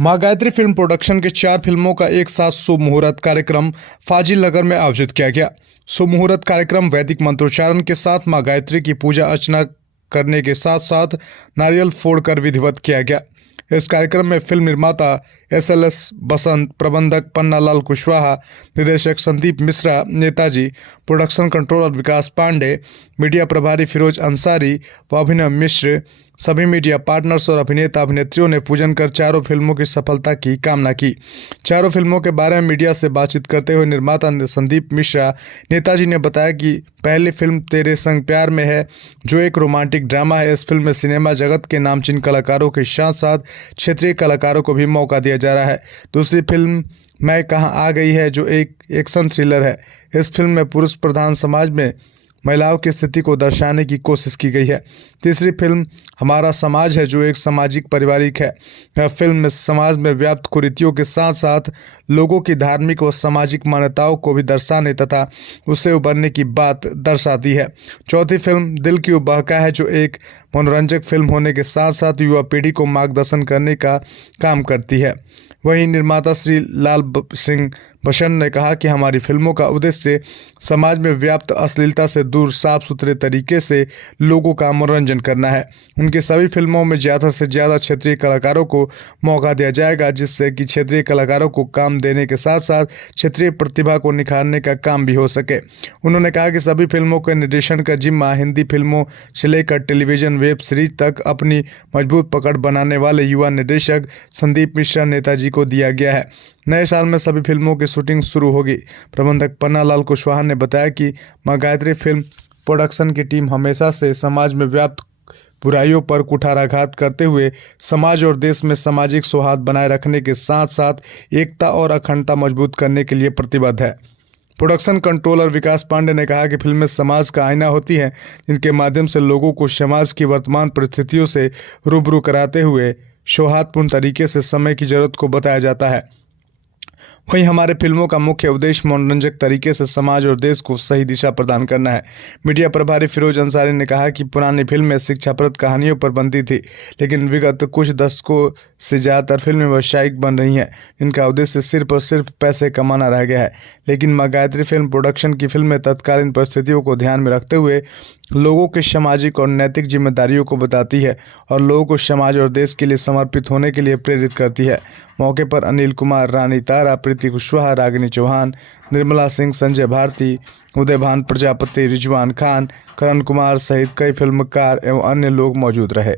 मां Gayatri film production के 4 फिल्मों का एक साथ शुभ मुहूर्त कार्यक्रम फाजिल नगर में आयोजित किया गया। शुभ मुहूर्त कार्यक्रम वैदिक मंत्रोच्चारण के साथ मां गायत्री की पूजा अर्चना करने के साथ साथ नारियल फोड़कर विधिवत किया गया। इस कार्यक्रम में फिल्म निर्माता एसएलएस बसंत, प्रबंधक पन्नालाल कुशवाहा, निर्देशक संदीप मिश्रा, नेताजी, प्रोडक्शन कंट्रोलर विकास पांडे, मीडिया प्रभारी फिरोज अंसारी व अभिनव मिश्र, सभी मीडिया पार्टनर्स और अभिनेता अभिनेत्रियों ने पूजन कर चारों फिल्मों की सफलता की कामना की। चारों फिल्मों के बारे में मीडिया से बातचीत करते हुए निर्माता संदीप मिश्रा, नेताजी ने बताया कि पहली फिल्म तेरे संग प्यार में है, जो एक रोमांटिक ड्रामा है। इस फिल्म में सिनेमा जगत के नामचीन कलाकारों के साथ साथ क्षेत्रीय कलाकारों को भी मौका दिया जा रहा है। दूसरी फिल्म मैं कहाँ आ गई है, जो एक एक्शन थ्रिलर है। इस फिल्म में पुरुष प्रधान समाज में महिलाओं की स्थिति को दर्शाने की कोशिश की गई है। तीसरी फिल्म हमारा समाज है, जो एक सामाजिक पारिवारिक है। यह फिल्म में समाज में व्याप्त कुरीतियों के साथ साथ लोगों की धार्मिक व सामाजिक मान्यताओं को भी दर्शाने तथा उससे उबरने की बात दर्शाती है। चौथी फिल्म दिल क्यों बहका है, जो एक मनोरंजक फिल्म होने के साथ साथ युवा पीढ़ी को मार्गदर्शन करने का काम करती है। वहीं निर्माता श्री लाल सिंह बसंत ने कहा कि हमारी फिल्मों का उद्देश्य समाज में व्याप्त अश्लीलता से दूर साफ सुथरे तरीके से लोगों का मनोरंजन करना है। उनकी सभी फिल्मों में ज़्यादा से ज़्यादा क्षेत्रीय कलाकारों को मौका दिया जाएगा, जिससे कि क्षेत्रीय कलाकारों को काम देने के साथ साथ क्षेत्रीय प्रतिभा को निखारने का काम भी हो सके। उन्होंने कहा कि सभी फिल्मों के निर्देशन का जिम्मा हिंदी फिल्मों से लेकर टेलीविजन वेब सीरीज तक अपनी मजबूत पकड़ बनाने वाले युवा निर्देशक संदीप मिश्रा नेताजी को दिया गया है। नए साल में सभी फिल्मों की शूटिंग शुरू होगी। प्रबंधक पन्नालाल कुशवाहा ने बताया कि मां गायत्री फिल्म प्रोडक्शन की टीम हमेशा से समाज में व्याप्त बुराइयों पर कुठाराघात करते हुए समाज और देश में सामाजिक सौहार्द बनाए रखने के साथ साथ एकता और अखंडता मजबूत करने के लिए प्रतिबद्ध है। प्रोडक्शन कंट्रोलर विकास पांडे ने कहा कि फिल्में समाज का आईना होती हैं, जिनके माध्यम से लोगों को समाज की वर्तमान परिस्थितियों से रूबरू कराते हुए सौहार्दपूर्ण तरीके से समय की जरूरत को बताया जाता है। वहीं हमारे फिल्मों का मुख्य उद्देश्य मनोरंजक तरीके से समाज और देश को सही दिशा प्रदान करना है। मीडिया प्रभारी फिरोज अंसारी ने कहा कि पुरानी फिल्में शिक्षाप्रद कहानियों पर बनती थी, लेकिन विगत कुछ दशकों से ज़्यादातर फिल्में व्यावसायिक बन रही हैं, जिनका उद्देश्य सिर्फ और सिर्फ पैसे कमाना रह गया है। लेकिन मां गायत्री फिल्म प्रोडक्शन की फिल्में तत्कालीन परिस्थितियों को ध्यान में रखते हुए लोगों के सामाजिक और नैतिक जिम्मेदारियों को बताती है और लोगों को समाज और देश के लिए समर्पित होने के लिए प्रेरित करती है। मौके पर अनिल कुमार, रानी तारा, प्रीति कुशवाहा, रागिनी चौहान, निर्मला सिंह, संजय भारती, उदयभान प्रजापति, रिजवान खान, करण कुमार सहित कई फिल्मकार एवं अन्य लोग मौजूद रहे।